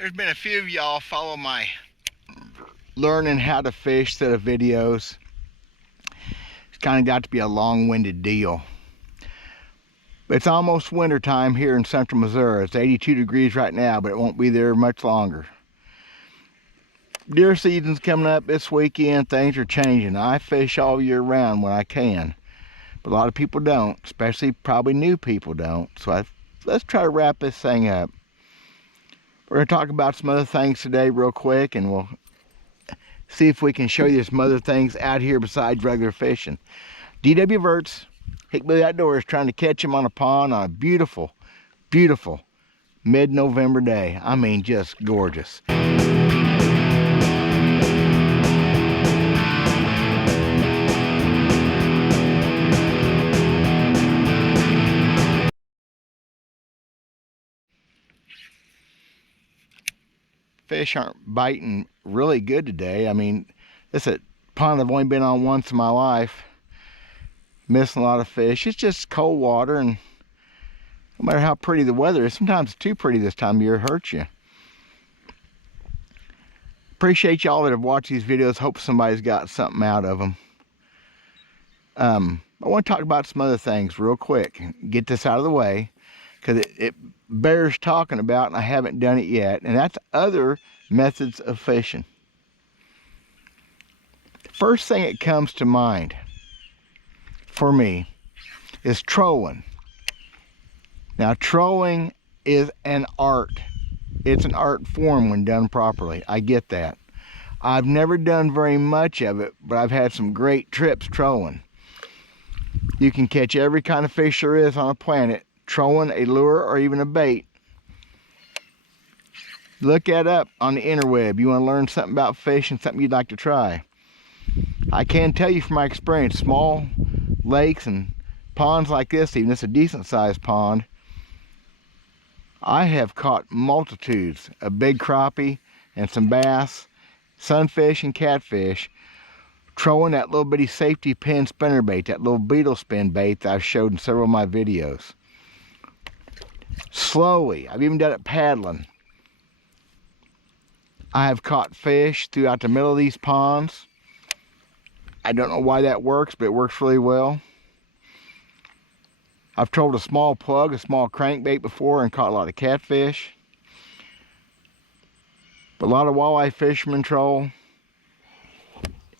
There's been a few of y'all follow my learning how to fish set of videos. It's kind of got to be a long-winded deal. It's almost winter time here in central Missouri. It's 82 degrees right now, but it won't be there much longer. Deer season's coming up this weekend. Things are changing. I fish all year round when I can, but a lot of people don't, especially probably new people don't. So let's try to wrap this thing up. We're going to talk about some other things today real quick, and we'll see if we can show you some other things out here besides regular fishing. D.W. Verts, Hickbilly Outdoors, trying to catch him on a pond on a beautiful, beautiful mid-November day. I mean, just gorgeous. Fish aren't biting really good today. I mean, this is a pond I've only been on once in my life. Missing a lot of fish. It's just cold water, and no matter how pretty the weather is, sometimes it's too pretty this time of year, it hurts you. Appreciate y'all that have watched these videos. Hope somebody's got something out of them. I want to talk about some other things real quick. Get this out of the way, because it bears talking about, and I haven't done it yet, and that's other methods of fishing. First thing that comes to mind for me is trolling. Now, trolling is an art. It's an art form when done properly. I get that. I've never done very much of it, but I've had some great trips trolling. You can catch every kind of fish there is on the planet trolling a lure or even a bait. Look that up on the interweb. You want to learn something about fishing, something you'd like to try. I can tell you from my experience, small lakes and ponds like this, even this is a decent sized pond, I have caught multitudes of big crappie and some bass, sunfish and catfish, trolling that little bitty safety pin spinner bait, that little beetle spin bait that I've showed in several of my videos. Slowly, I've even done it paddling. I have caught fish throughout the middle of these ponds. I don't know why that works, but it works really well. I've trolled a small plug, a small crankbait before, and caught a lot of catfish. But a lot of walleye fishermen troll.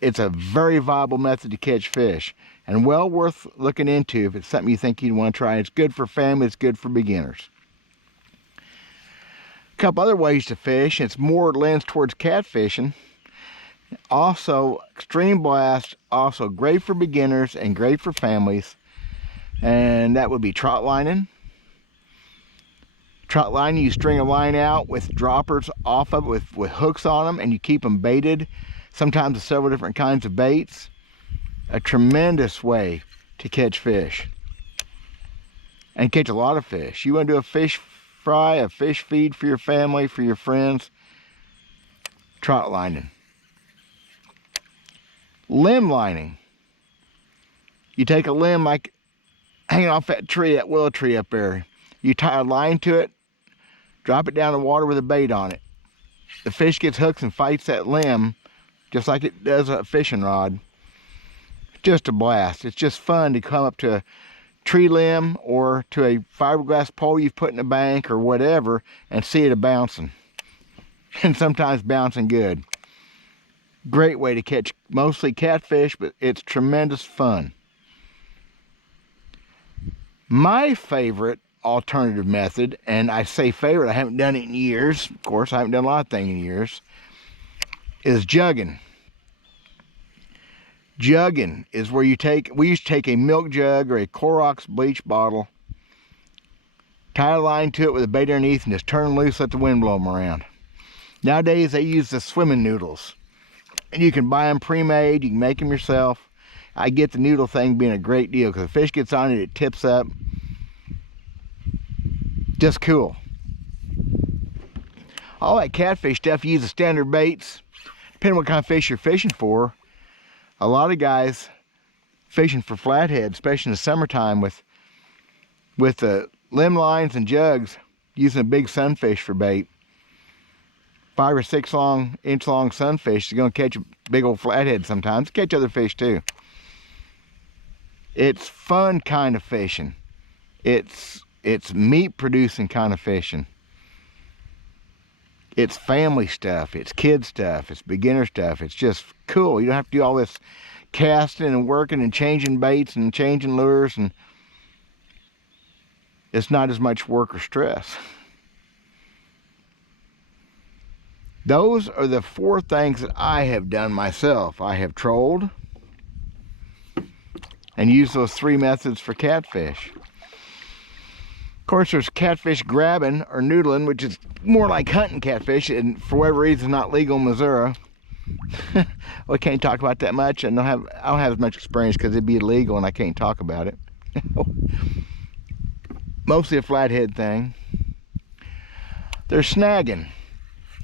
It's a very viable method to catch fish, and well worth looking into if it's something you think you'd want to try. It's good for family, it's good for beginners. A couple other ways to fish. It's more lens towards catfishing. Also, Extreme Blast, also great for beginners and great for families. And that would be trot lining. Trot lining, you string a line out with droppers off of it with hooks on them, and you keep them baited, sometimes with several different kinds of baits. A tremendous way to catch fish. And catch a lot of fish. You want to do a fish fry, a fish feed for your family, for your friends, trot lining. Limb lining. You take a limb like hanging off that tree, that willow tree up there. You tie a line to it, drop it down in the water with a bait on it. The fish gets hooked and fights that limb just like it does a fishing rod. Just a blast. It's just fun to come up to a tree limb or to a fiberglass pole you've put in a bank or whatever and see it a-bouncing. And sometimes bouncing good. Great way to catch mostly catfish, but it's tremendous fun. My favorite alternative method, and I say favorite, I haven't done it in years, of course I haven't done a lot of things in years, is jugging. Jugging is where we used to take a milk jug or a Clorox bleach bottle, tie a line to it with a bait underneath, and just turn them loose, let the wind blow them around. Nowadays they use the swimming noodles, and you can buy them pre-made, you can make them yourself. I get the noodle thing being a great deal, because the fish gets on it, it tips up. Just cool. All that catfish stuff, you use the standard baits. Depending on what kind of fish you're fishing for. A lot of guys fishing for flathead, especially in the summertime with the limb lines and jugs, using a big sunfish for bait. 5 or 6 inch long sunfish, you're going to catch a big old flathead sometimes. Catch other fish too. It's fun kind of fishing. It's meat producing kind of fishing. It's family stuff. It's kid stuff. It's beginner stuff. It's just cool. You don't have to do all this casting and working and changing baits and changing lures, and it's not as much work or stress. Those are the 4 things that I have done myself. I have trolled and used those 3 methods for catfish. Of course, there's catfish grabbing or noodling, which is more like hunting catfish, and for whatever reason, not legal in Missouri. We can't talk about that much, and I don't have as much experience because it'd be illegal, and I can't talk about it. Mostly a flathead thing. There's snagging.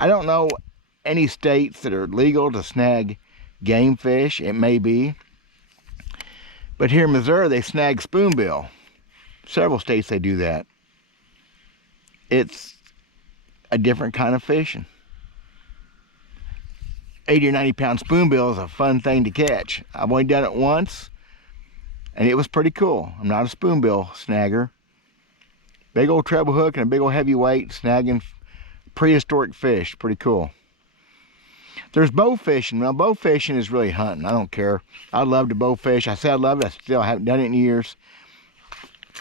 I don't know any states that are legal to snag game fish. It may be. But here in Missouri, they snag spoonbill. Several states they do that. It's a different kind of fishing. 80 or 90 pound spoonbill is a fun thing to catch. I've only done it once, and it was pretty cool. I'm not a spoonbill snagger. Big old treble hook and a big old heavyweight snagging prehistoric fish. Pretty cool. There's bow fishing. Well, bow fishing is really hunting. I don't care. I love to bow fish. I said I love it. I still haven't done it in years.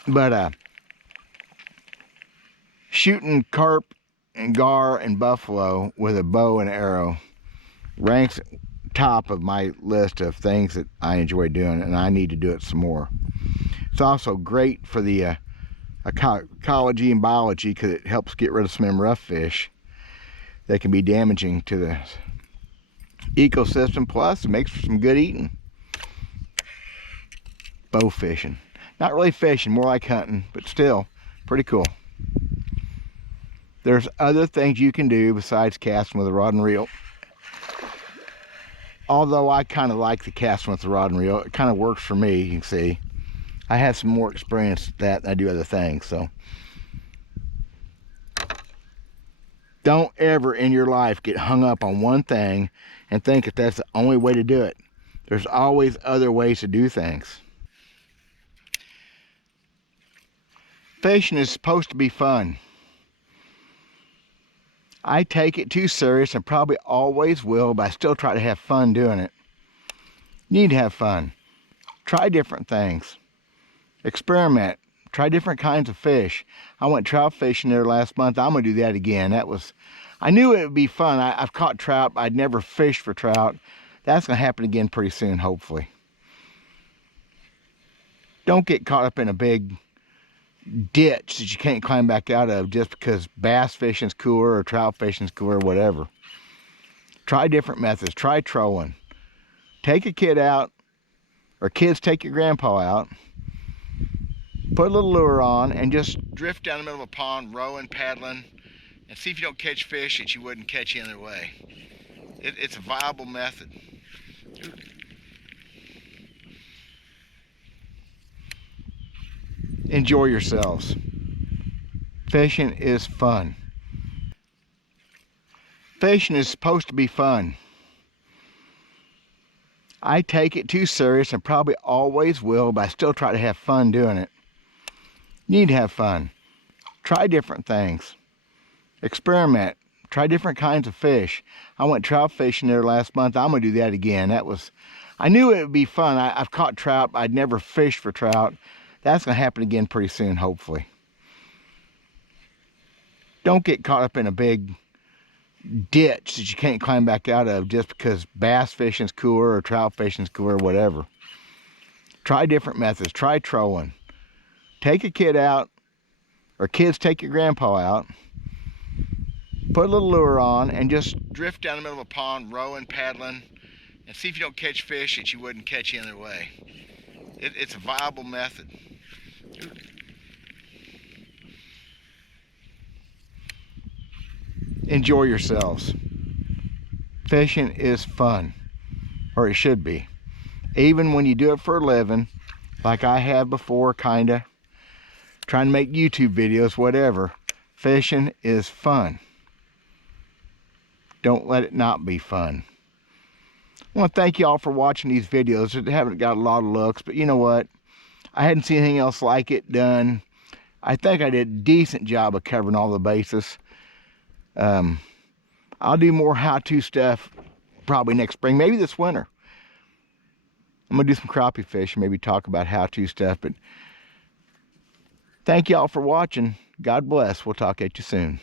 But shooting carp and gar and buffalo with a bow and arrow ranks top of my list of things that I enjoy doing, and I need to do it some more. It's also great for the ecology and biology because it helps get rid of some of them rough fish that can be damaging to the ecosystem. Plus, it makes for some good eating. Bow fishing. Not really fishing, more like hunting, but still pretty cool. There's other things you can do besides casting with a rod and reel. Although I kind of like the casting with the rod and reel. It kind of works for me, you can see. I have some more experience with that than I do other things, so. Don't ever in your life get hung up on one thing and think that that's the only way to do it. There's always other ways to do things. Fishing is supposed to be fun. I take it too serious and probably always will, but I still try to have fun doing it. You need to have fun. Try different things. Experiment. Try different kinds of fish. I went trout fishing there last month. I'm going to do that again. I knew it would be fun. I've caught trout. I'd never fished for trout. That's going to happen again pretty soon, hopefully. Don't get caught up in a big ditch that you can't climb back out of just because bass fishing's cooler or trout fishing's cooler or whatever. Try different methods. Try trolling. Take a kid out, or kids take your grandpa out, put a little lure on, and just drift down the middle of a pond, rowing, paddling, and see if you don't catch fish that you wouldn't catch any other way. It's a viable method. Enjoy yourselves. Fishing is fun. Fishing is supposed to be fun. I take it too serious and probably always will, but I still try to have fun doing it. You need to have fun. Try different things. Experiment. Try different kinds of fish. I went trout fishing there last month. I'm going to do that again. I knew it would be fun. I've caught trout. I'd never fished for trout. That's going to happen again pretty soon, hopefully. Don't get caught up in a big ditch that you can't climb back out of just because bass fishing's cooler or trout fishing's cooler or whatever. Try different methods. Try trolling. Take a kid out, or kids take your grandpa out, put a little lure on, and just drift down the middle of a pond, rowing, paddling, and see if you don't catch fish that you wouldn't catch any other way. It's a viable method. Enjoy yourselves. Fishing is fun, or it should be. Even when you do it for a living, like I have before, kinda, trying to make YouTube videos, whatever, fishing is fun. Don't let it not be fun. I want to thank you all for watching these videos. They haven't got a lot of looks, but you know what? I hadn't seen anything else like it done. I think I did a decent job of covering all the bases. I'll do more how-to stuff probably next spring, maybe this winter. I'm going to do some crappie fishing, maybe talk about how-to stuff. But thank you all for watching. God bless. We'll talk at you soon.